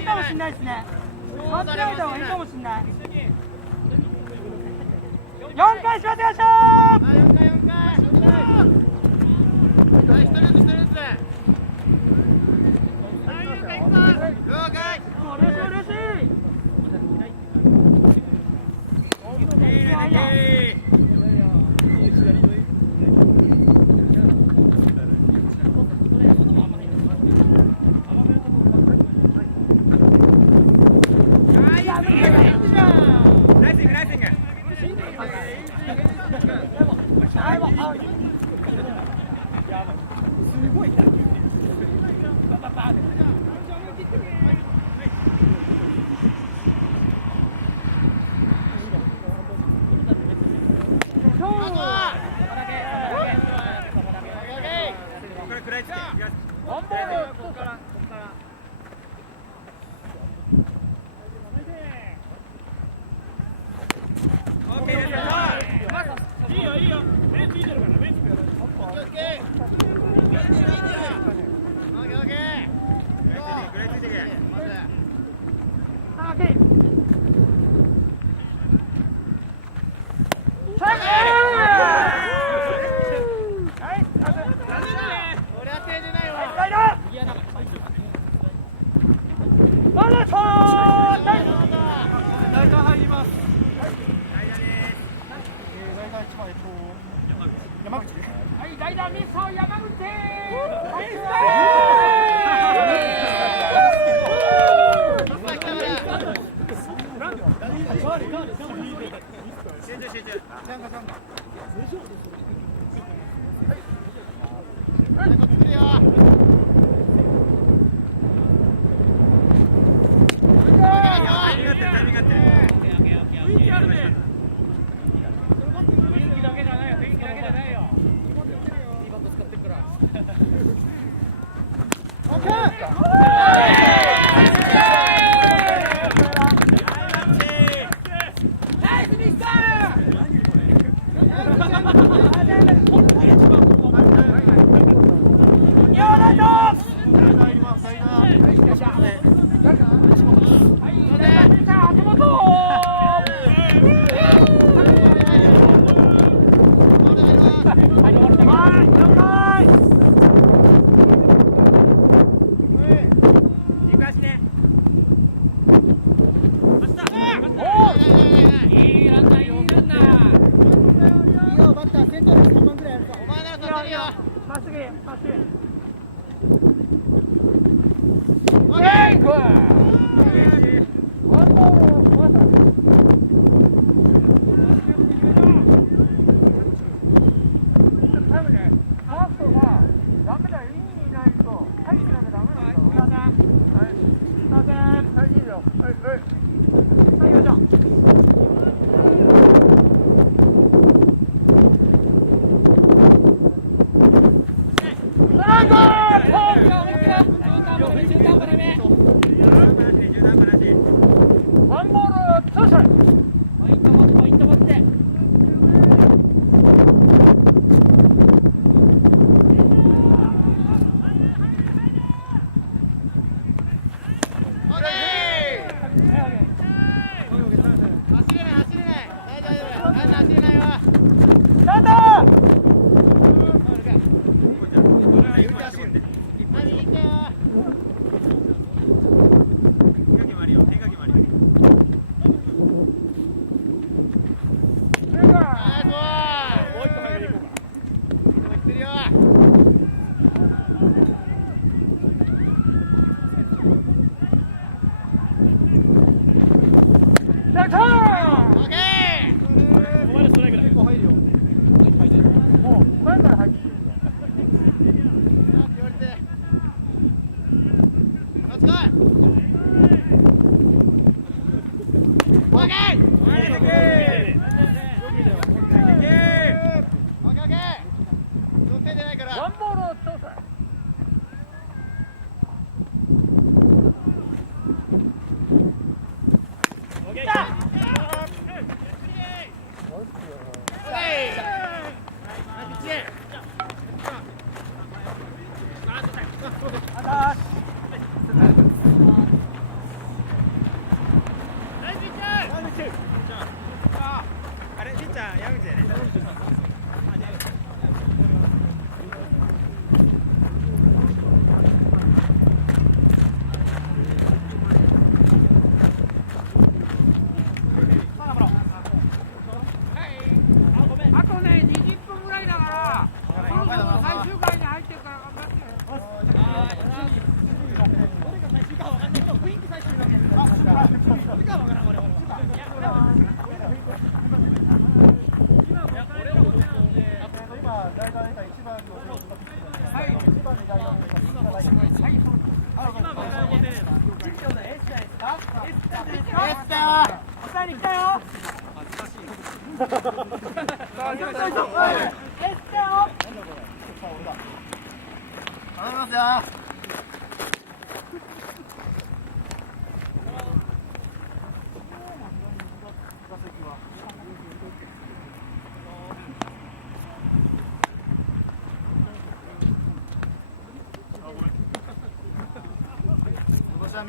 いいかもしれないですね。待ってない方がいいかもしれない。4回しまってましょう。4回。はい、1人ずつ。い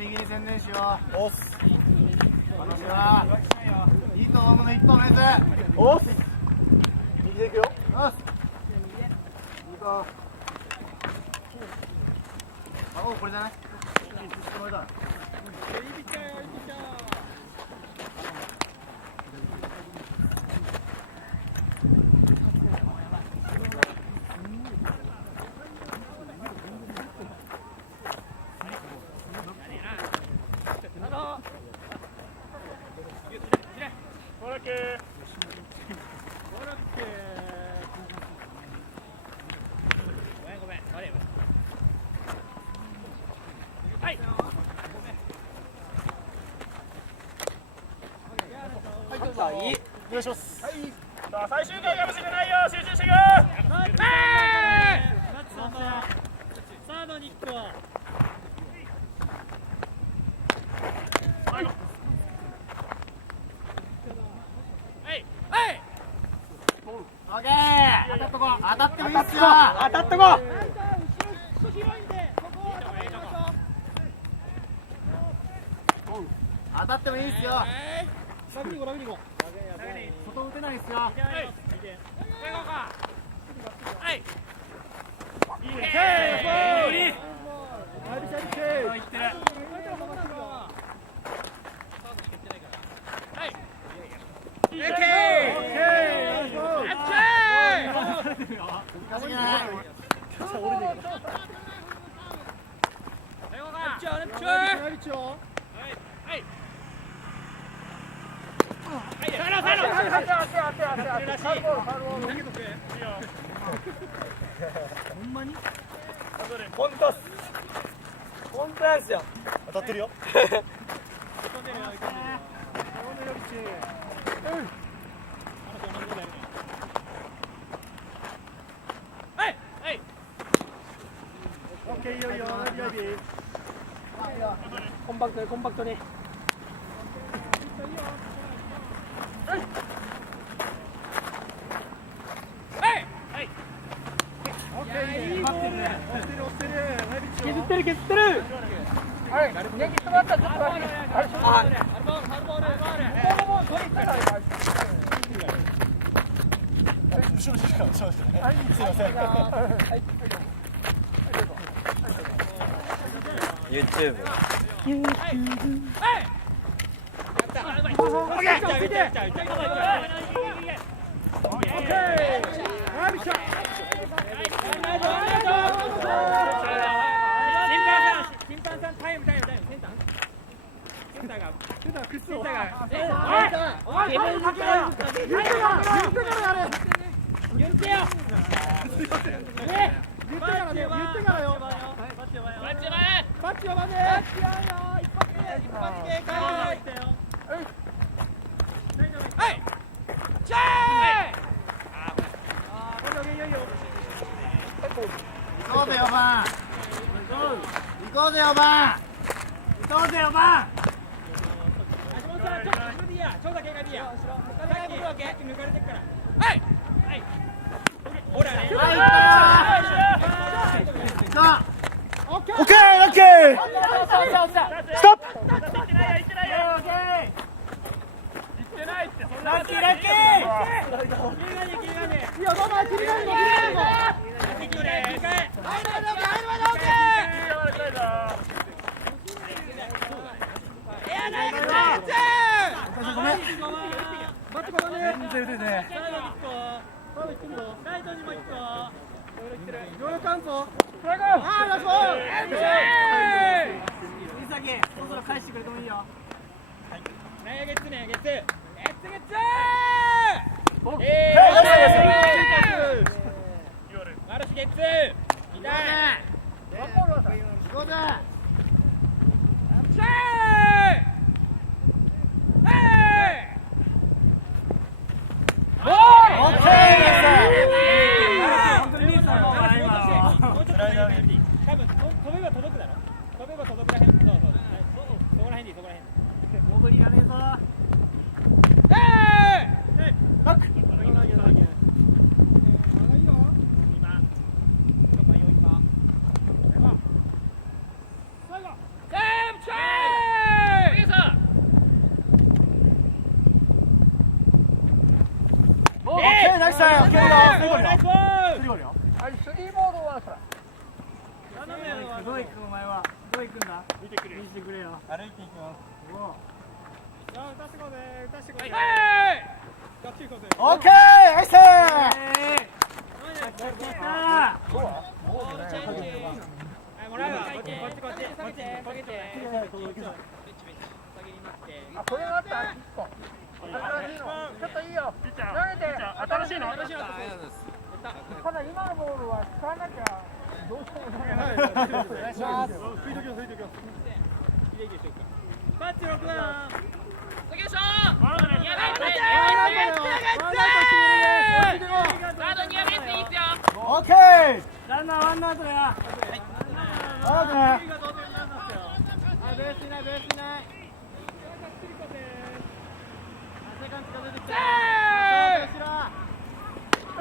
右に専念しよう。おっす。楽しいな。いいと思うの一本のやつ。おっす。右で行くよ。おっす。いいか。あ、お、これじゃない。これだ。お願いします。はい。さあ最終回かもしれないよ。集中していく。サードに1個。オッケー。当たっとこう。当たってもいいっすよ。当たっとこう。当たってもいいっすよ。ラグに行こう。外打てないっすよ。ほんまに？本当っす。本当なんですよ。当たってるよ。オッケー、いいよいいよ。コンパクトにコンパクトに。削ってる削ってる。はい。ネギ止まったちょっと待って。はい。後ろにしかそうですね。すいません。YouTube。バッチち4番で。一発警戒。はい。チェー。行こうぜ4番。行こうぜ4番。行こうぜ4番。橋本さん、ちょっと後ろでいいや。長打警戒でいいや。さっき抜かれてっから。はい。ほらね。さあ。オッケーオッケーストップラッキーラッキー。いや、どうも、切り替えろ。ライトにも1個。そろそろ返してくれてもいいよ。ゲッツね、ゲッツ。マルシゲッツ。痛い。行こうぜ。多分飛べば届くだろ。飛べば届くらへん。そう。そこらへんでいい、そこらへん。潜りがねえぞ。どう行くお前は。どう行くんだ。見てくれよ。歩いていきます。打たしてこうぜ、打たしてこうぜ。ガッチリこうぜ。オッケーナイスもらうわ。こっち。下げて。これがあった。1本。新しいの。ちょっといいよ。投げて。新しいの。ただ今のボールは使わなきゃどうしてもダメ。お願いします。拭いときます。パッチ6番。オッケーランナーワンアウトだよ。アウトねベースいない。セカンドが出てきた。最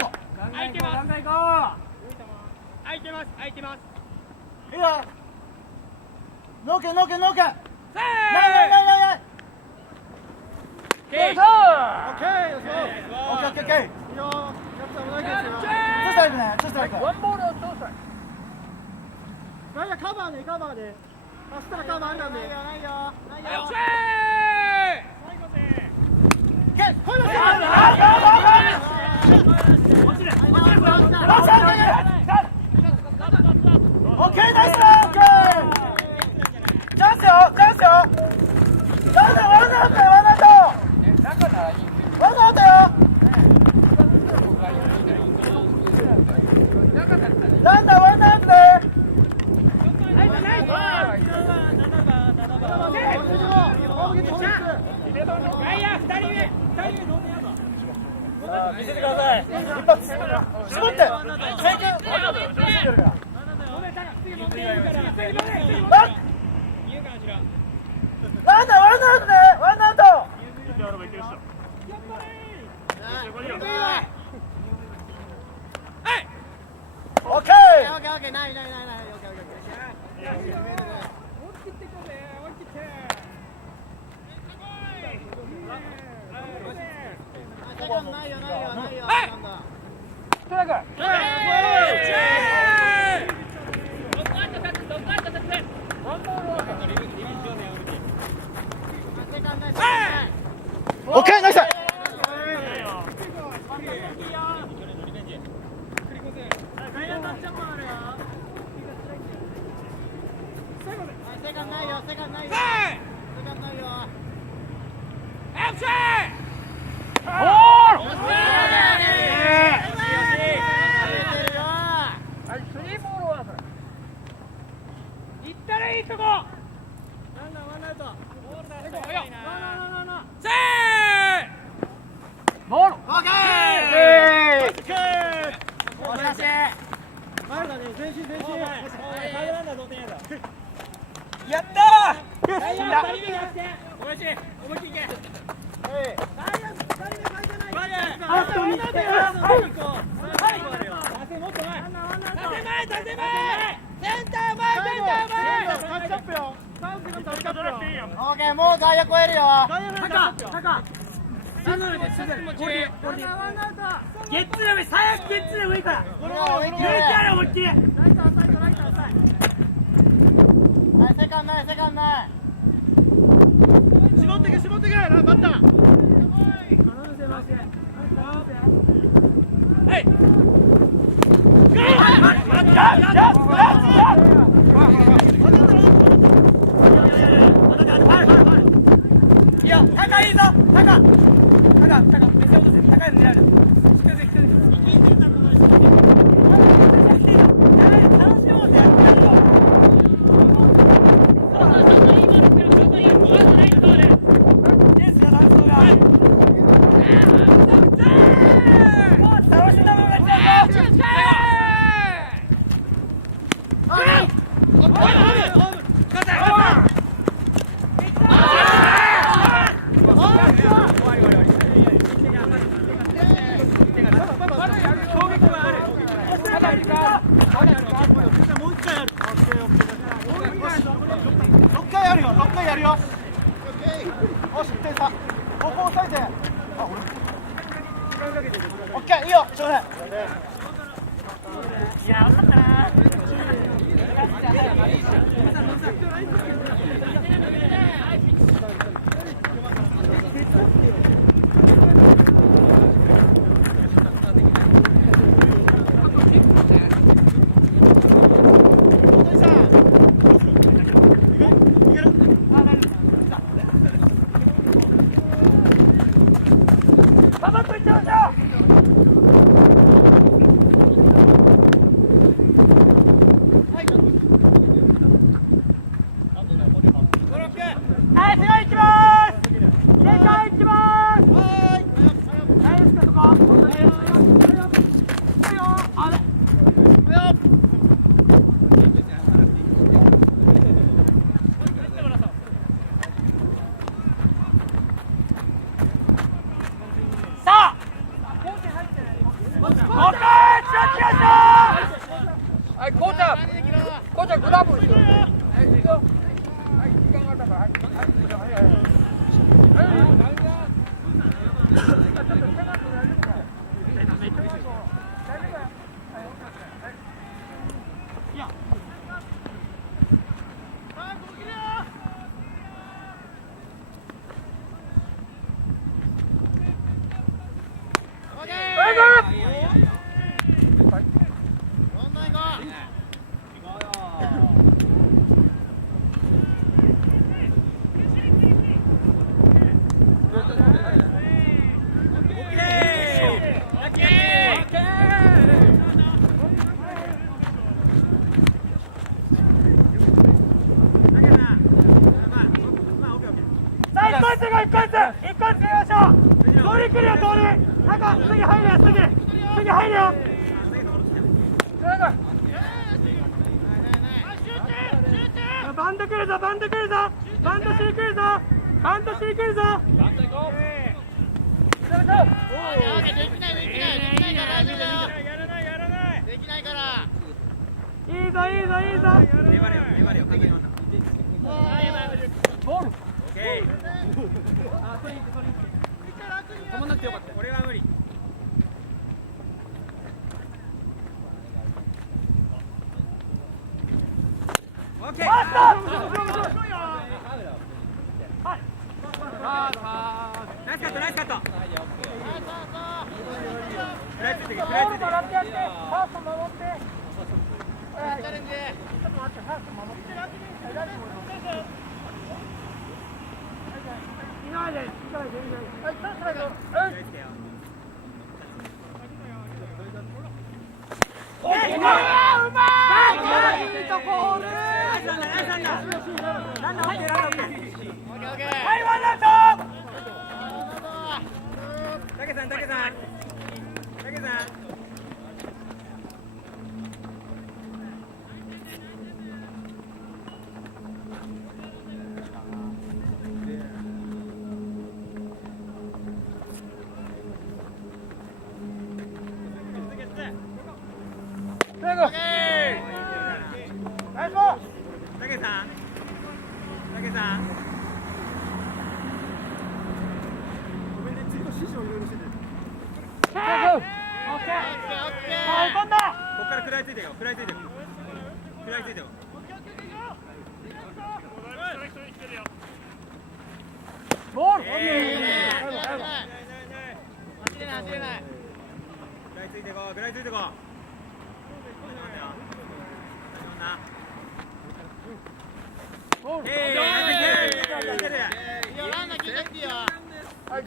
後空いてます。いいよノーケンないオッケー。オッケーいいよ。やったもないですよ。ツーストライクねツーストライクワンボールを通した。カバーで。明日はカバーあるなんで。ないよ。オッケーナイスだオッケーチャンスよワンアウトよランナーワンアウトで見せてください一発絞ってランナーワンアウトでワンアウトオッケーない。ないよ。オッケーナイスオールいいとこ。ワンアウト。ボールだ。せー。ボール。オッケー。押し出し。前だね、前進。サイドランナー同点やだ。やったー。よし、ダイ死んだ。ヤ2人目逆転。おいしい。思いっきりいけ。はい。あと2点。もっと前。センター前。タッチアップよ。オッケー、もう外野越えるよ。高。ゲッツーでもいい、最悪ゲッツーでもいいから。抜いてやれ、思いっきり。はい、セカンドない。絞ってけ、バッター。はい。いいよ、高いいぞ、高。めっちゃ落とせ、高いの狙うよ。楽しもうぜ、やってやるよ。6回やるよ。よし、1点差。ここ押さえて。オッケー、いいよ、ちょうだい。いや、分かったな。パパと行ってましょう。はい、世界行きます。大丈夫ですか、そこ。あれ。さあ。はい、こうちゃんグラブしよう。はい、いくよ。はい、時間があったから、はい。一個ずつやりましょう。通り来るよ、通り。なんか次入るよ、次入るよ。バンド来るぞ。バンドしに来るぞ。バント行こう。できないから。いいぞ。粘れよ。ボール。止まんなくてよかった。これは無理。オッケー。ナイスカット。食らいついてけ。ボールもらってやって、ファースト守って。チャレンジ。ちょっと待って、ファースト守って。いないで。はい、チャンスだけど。うまい。いいとこホール。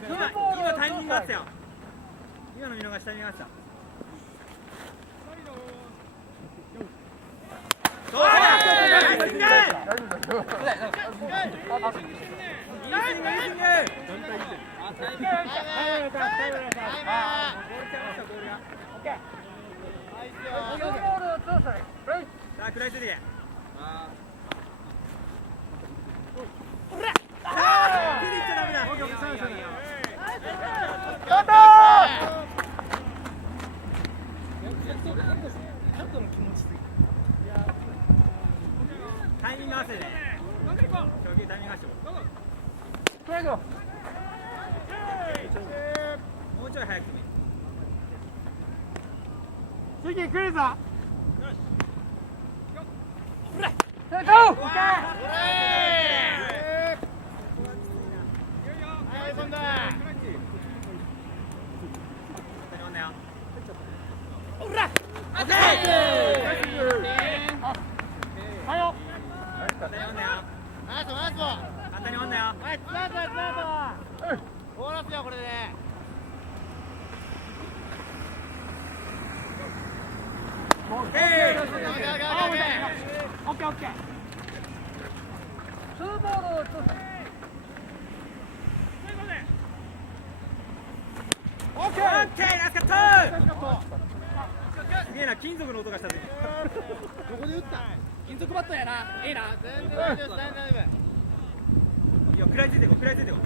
今タイミングあったよ。今の見逃しタイミングあった。食らいついてけ。タイミング合わせてね。タイミング合わせてもうちょい早くてもいい。次来るぞ。すげえな、金属の音がした時。どこで打った？金属バットやな。いいな。全然大丈夫。いや、食らいついてこう、食らいついてこう。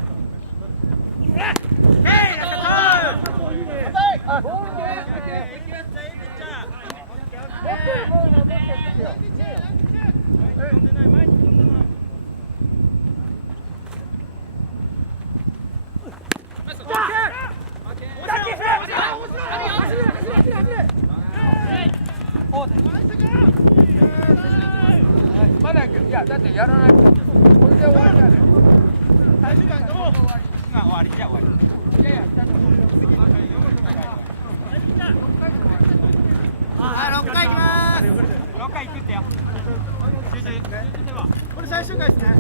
まだいやだってやらないとこれで終わりやね。最終回どう？今終わりじゃ終わり。いやいや。はい、6回いきます。 6回行くってよ。これ最終回ですね。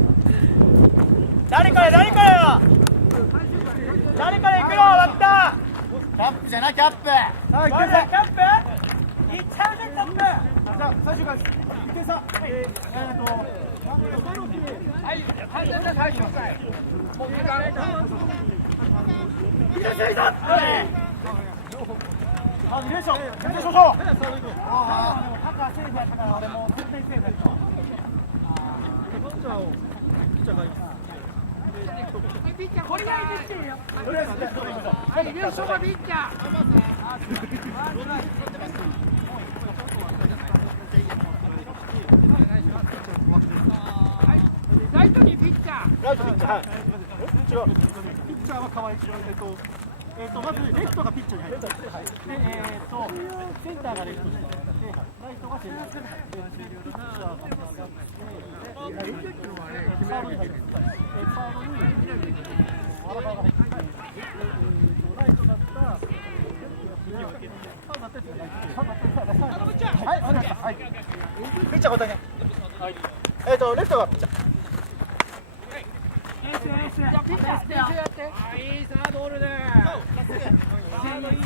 誰からよ。誰から行くよ、終わった。キャップじゃない、キャップ。キャップ行っちゃうぜ、キャップ。じゃあ最終回です。1点差。はい、完全な最終回。もう時間。これがいいですよ。はい、優勝はピッチャー。ライトにピッチャー。ライトピッチャー、はい。ピッチャーは河合まずレフトがピッチャーに入る。で、センターがレフトに入って、ライトがセンターに入って、ピッチャーがサードに入る。サードに荒川が入って、ライトだったら、ピッチャー、はい、わかりました。はい。ピッチャー交代ね。はい。レフトがピッチャー。じゃあピッチャーやって。いいさあボールで。サードいいね。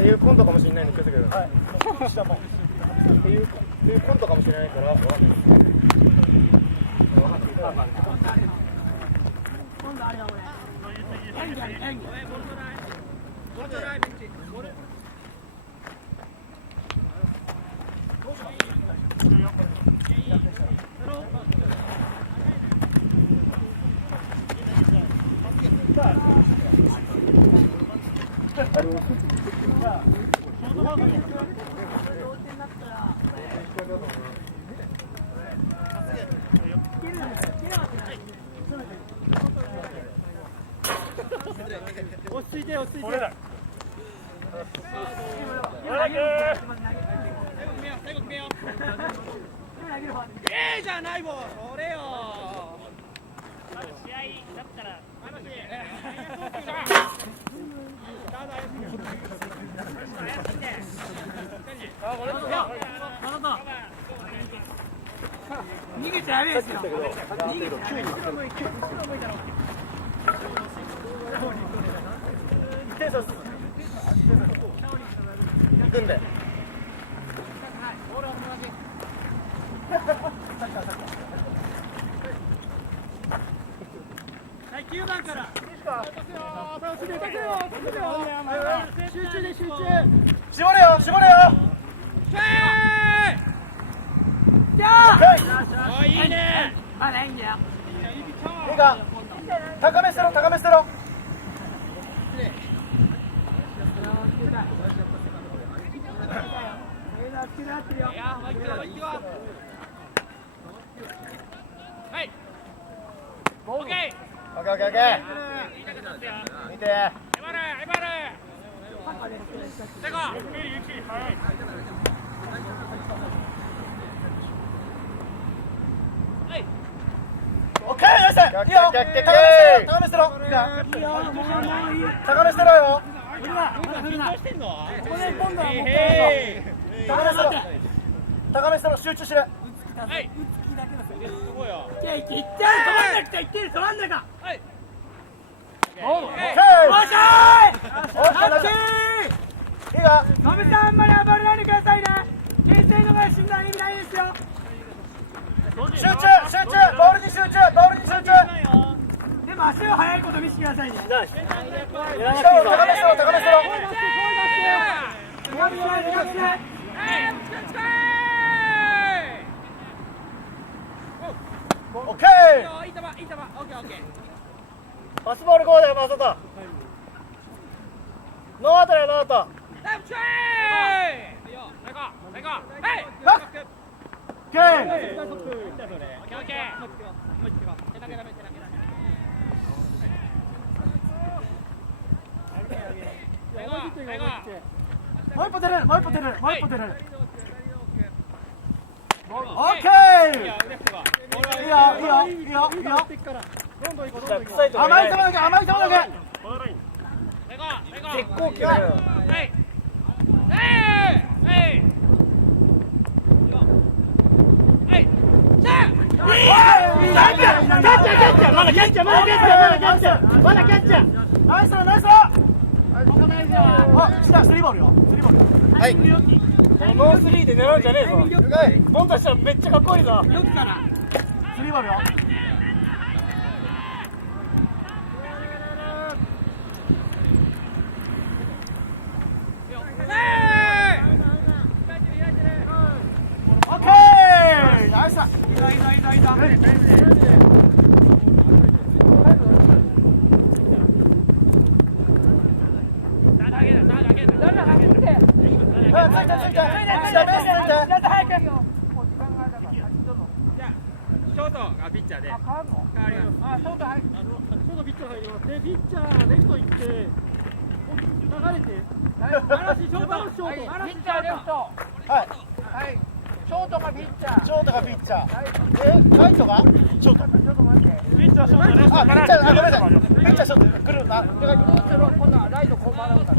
っていうコントかもしれないんで気をつけてください。下もっていうコントかもしれないからわかんないです。今度あれだ俺。演技ある演技。ボルトライベンチ。ボル。落ち着いて落ち着いて。最後決めよう。じゃないもん。それよ。試合だったら。逃げちゃダメですよ。逃げちゃダメ。行くんで。はい、9番から。集中で集中。絞れよ絞れよ。じゃあ。いいね。まだいいんだよ。いいか。高め捨てろ高め捨てろ。はい。オッケー。オッケーオッケーオッケー。見て。オッケーよし。いいよ。高め捨てろ。高め捨てろよ。高め捨てろ集中してる。はい。すごいよ。いって止まんなくていって止まんなか。はい。おっしゃい。いいか。ノブさんあんまり暴れないでくださいね。牽制のが死んだら意味ないですよ。集中ボールに集中ボールに集中。でも足を速いこと見せてくださいね。高め捨てろ高め捨てろ。オッケー。パスボールゴーだよマサト。ノーアウトだよノーアウト。オッケー。もう一歩出れるもう一歩出れるもう一歩出れる。オッケー。いいよいいよ。甘い球だけ甘い球だけ。絶好球だよ。まだキャッチャーナイスナイス。あ、スリーボールよスリーボール。はい。ノースリーで狙うんじゃねえぞ。ボンタしたらめっちゃかっこいいぞ。スリーボールよ。オッケーナイスだ。ショートがピッチャーで。変わります。ショートピッチャー入ります。でピッチャーレフト行って流れて。ショート。ピッチャーレフト。はい。ショートがピッチャー。ショートがピッチャー。ライトがショート。ちょっと待って。ピッチャーショート。あ、ピッチャーごめんなさい。ピッチャーショート来るな。今度はライトこう回るから。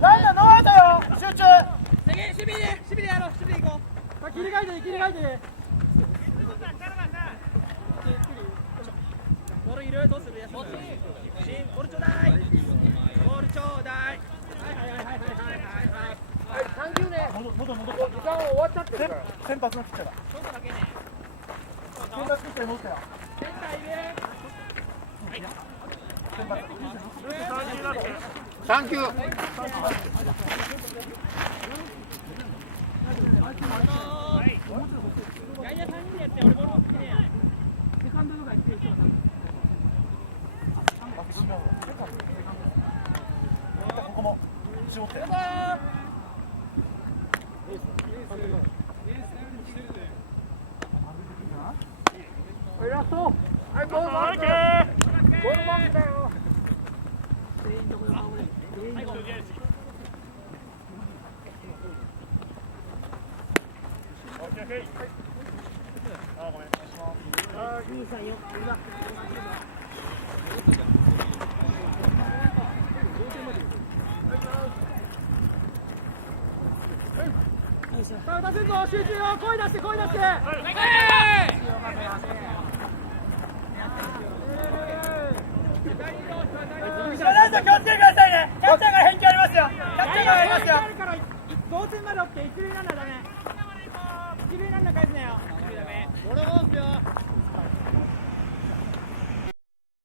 ランナーノーアウトよ。集中。守備でやろう。守備で行こう。切り替えて。ボールいる？どうする？ボールちょうだい。外戻った。時間終わっちゃってるから。先発のピッチャーだ。先発ピッチャーに戻ったよ。サンキュー。ここも絞って。ラスト。はい、ボールマーク。ボールマークだよ。さあ、出せんぞ、集中よ、声出して、声出して。なんと気をつけてくださいね。キャッチャーから返球ありますよ。キャッチャーからありますよ。同点まで OK。一塁ランナーダメ。一塁ランナー返すなよ。俺もですよ。